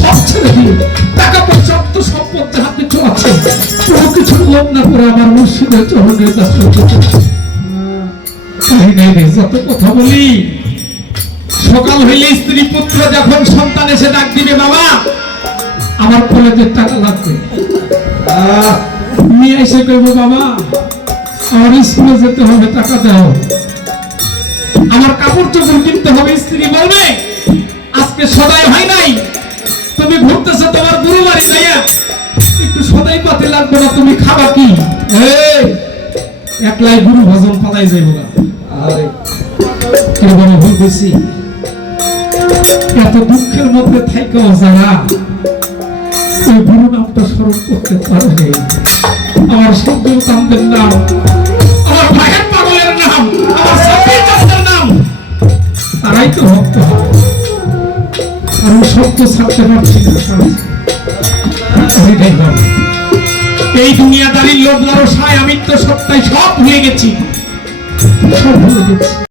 সব ছেড়ে দিয়ে টাকা পয়সা অর্থ সম্পদ যাহা কিছু আছে কোনো কিছু লোভ না করে আমার মুর্শিদের চরণে দাসত্ব করতে। তাই নাই রে, যত কথা বলি সকাল হইলে স্ত্রী পুত্র যখন সন্তান এসে ডাক দিবে, বাবা আমার কলেজের টাকা লাগবে, মেয়ে এসে কইব বাবা আমার স্কুলে যেতে হবে, টাকা দাও, আমার কাপড় চোপড় কিনতে হবে, স্ত্রী বলবে আজকে সদাই হয় নাই, তুমি ঘুরতেছো তোমার গুরু বাড়ি যাইয়া, একটু সদাই পাতে লাগবে না, তুমি খাবা কি? একলাই গুরু ভজন পালাই যাইব না। আরে কেবল ভুল বেশি, এত দুঃখের মধ্যে থাইকাও যারা ওই গুরু নামটা স্মরণ করতে পারে, আমার সন্তান কামদের নাম, আমার ভাইয়ের পাগলের নাম, আমার সাব্বির চাচার নাম, তারাই তো ভক্ত হয়। আর আমি সত্য ছাড়তে পারছি না। এই দুনিয়াদারির লোভ লালসায় আমি তো সত্যায় সব ভুলে গেছি, সব ভুলে গেছি।